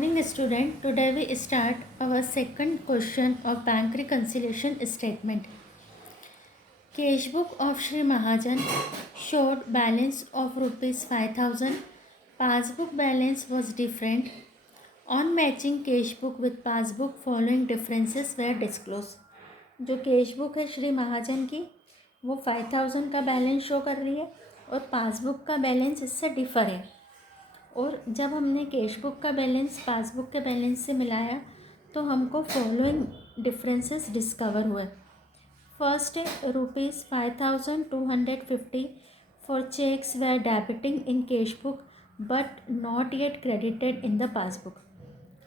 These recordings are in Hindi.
morning, student. Today we start our second question of bank reconciliation statement. Cash book of Shri Mahajan showed balance of rupees 5,000. Passbook balance was different. On matching cash book with passbook, following differences were disclosed. जो कैश बुक है श्री महाजन की वो 5,000 का बैलेंस शो कर रही है और पासबुक का बैलेंस इससे डिफ़र है। और जब हमने कैश बुक का बैलेंस पासबुक के बैलेंस से मिलाया तो हमको फॉलोइंग डिफरेंसेस डिस्कवर हुए। फर्स्ट है ₹5,250 for cheques were debiting in cash book but not yet credited in the passbook.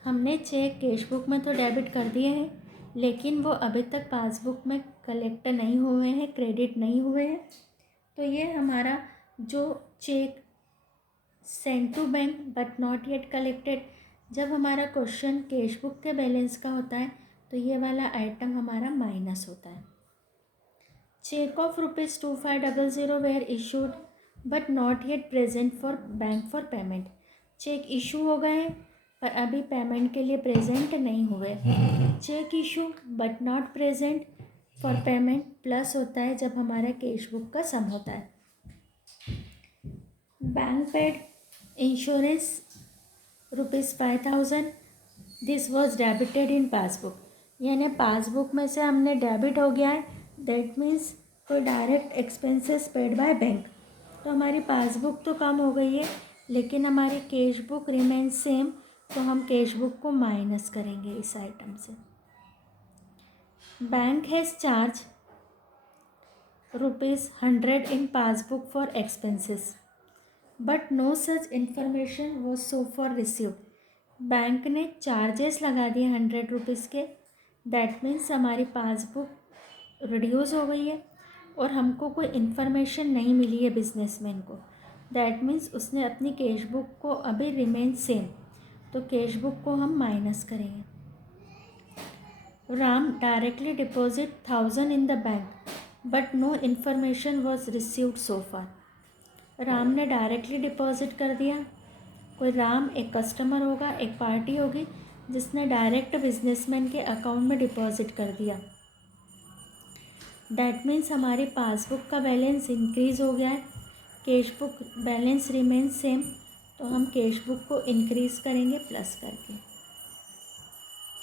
हमने चेक कैश बुक में तो डेबिट कर दिए हैं लेकिन वो अभी तक पासबुक में कलेक्ट नहीं हुए हैं, क्रेडिट नहीं हुए हैं। तो ये हमारा जो cheque send to bank but not yet collected, जब हमारा क्वेश्चन कैश बुक के बैलेंस का होता है तो ये वाला आइटम हमारा माइनस होता है। Cheque of ₹2500 were issued but not yet present for bank for payment. Cheque issue हो गए पर अभी पेमेंट के लिए प्रेजेंट नहीं हुए। Cheque issue but not present for payment plus होता है जब हमारा कैश बुक का सम होता है। Bank paid insurance ₹5,000 this was debited in passbook. यानी पासबुक में से हमने डेबिट हो गया है, दैट मीन्स कोई direct expenses paid by bank. तो हमारी पासबुक तो कम हो गई है लेकिन हमारी कैश बुक रिमेन सेम, तो हम कैश बुक को माइनस करेंगे इस आइटम से। Bank has charge ₹100 in passbook for expenses but no such information was so far received. Bank ने चार्जेस लगा दिए ₹100 के, दैट मीन्स हमारी पासबुक रिड्यूस हो गई है और हमको कोई इन्फॉर्मेशन नहीं मिली है बिजनेसमैन को, दैट मीन्स उसने अपनी कैश बुक को अभी रिमेन सेम, तो कैश बुक को हम माइनस करेंगे। Ram directly deposit 1,000 in the bank but no information was received so far. Ram ने डायरेक्टली डिपॉजिट कर दिया। कोई राम एक कस्टमर होगा, एक पार्टी होगी जिसने डायरेक्ट बिजनेसमैन के अकाउंट में डिपॉजिट कर दिया, दैट मीन्स हमारी पासबुक का बैलेंस इंक्रीज़ हो गया है, cash book balance remain same, तो हम कैश बुक को इंक्रीज़ करेंगे प्लस करके,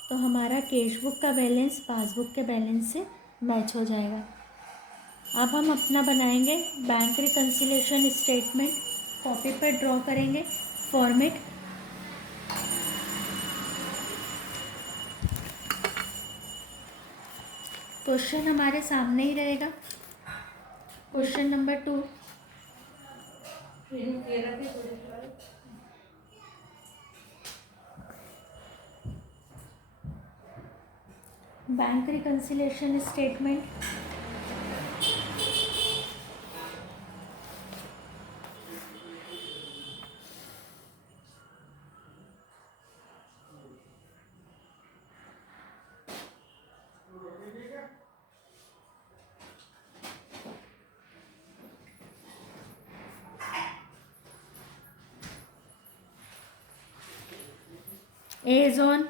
तो हमारा कैश बुक का बैलेंस पासबुक के बैलेंस से मैच हो जाएगा। अब हम अपना बनाएंगे बैंक रिकन्सिलेशन स्टेटमेंट। कॉपी पर ड्रॉ करेंगे फॉर्मेट। क्वेश्चन हमारे सामने ही रहेगा। Question number 2, bank reconciliation statement. As on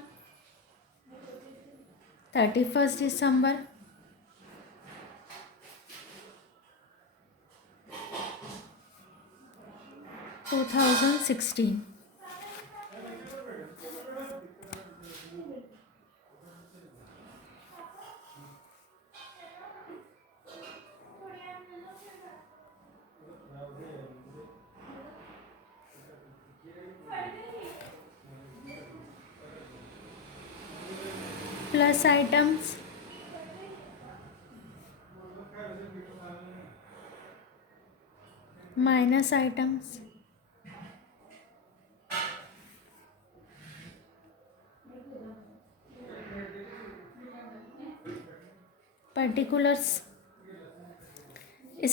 31 December 2016। Plus items, minus items, particulars.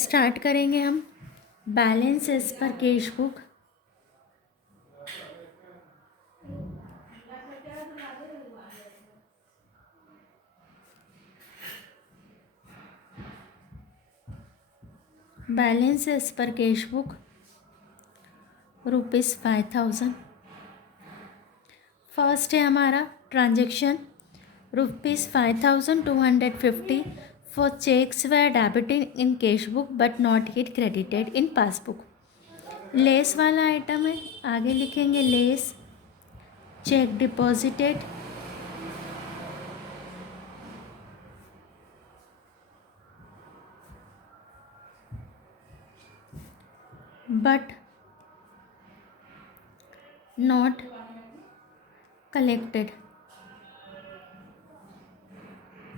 Start करेंगे हम balance as per cash book. Balance as per cash book ₹5,000 first है हमारा transaction ₹5250 for cheques were debited in cash book but not yet credited in passbook. Less वाला आइटम है, आगे लिखेंगे less, cheque deposited, but not collected.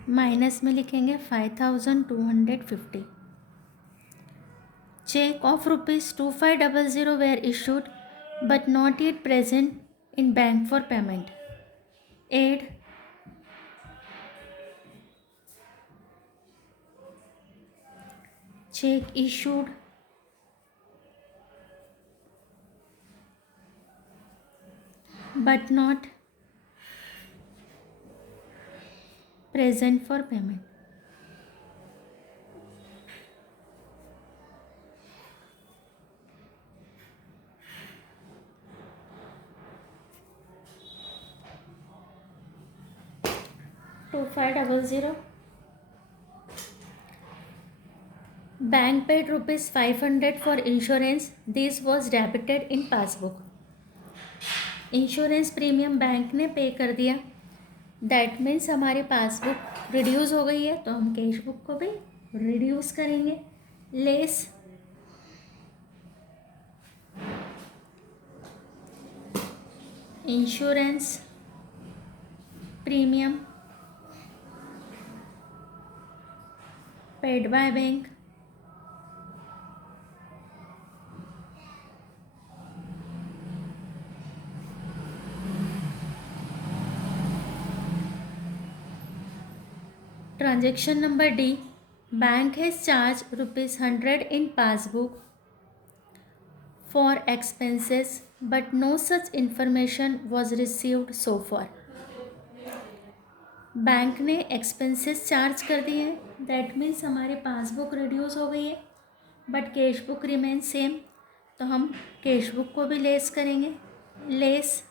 Minus में लिखेंगे 5250। Cheque of ₹2500 were issued but not yet present in bank for payment. Add check issued but not present for payment. Two 500. Bank paid ₹500 for insurance. This was debited in passbook. Insurance premium bank ने पे कर दिया, दैट मीन्स हमारी पासबुक रिड्यूस हो गई है, तो हम कैश बुक को भी रिड्यूस करेंगे। Less insurance premium paid by bank Transaction number D. Bank has charged ₹100 in passbook for expenses but no such information was received so far. Bank ने एक्सपेंसेस चार्ज कर दिए हैं, दैट मीन्स हमारी पासबुक रिड्यूस हो गई है, but cash book remain same, तो हम कैश बुक को भी लेस करेंगे। Less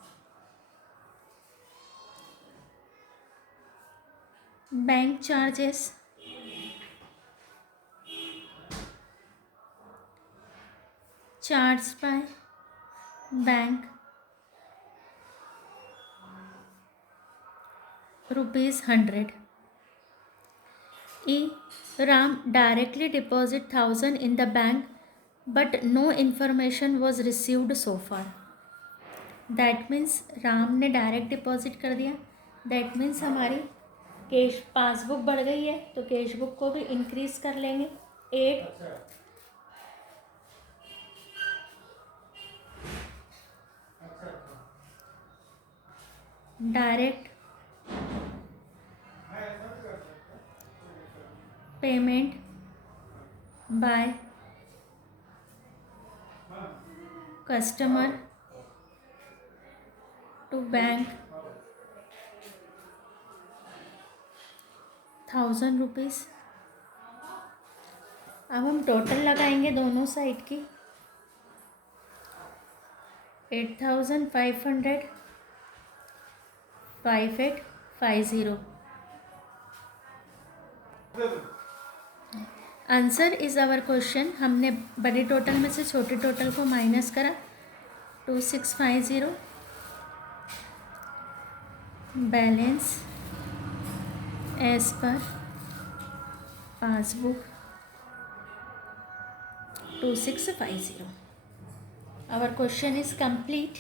bank charges charge by bank ₹100. E. Ram directly deposit 1,000 in the bank but no information was received so far. That means Ram ने डायरेक्ट डिपॉजिट कर दिया, दैट मीन्स हमारी कैश पासबुक बढ़ गई है, तो कैश बुक को भी इंक्रीज कर लेंगे। 8 direct payment by customer to bank ₹1,000। अब हम टोटल लगाएंगे दोनों साइड की। 8,500 5850। Answer is our question. हमने बड़े टोटल में से छोटे टोटल को माइनस करा। 2650 balance as per passbook 2650। Our question is complete.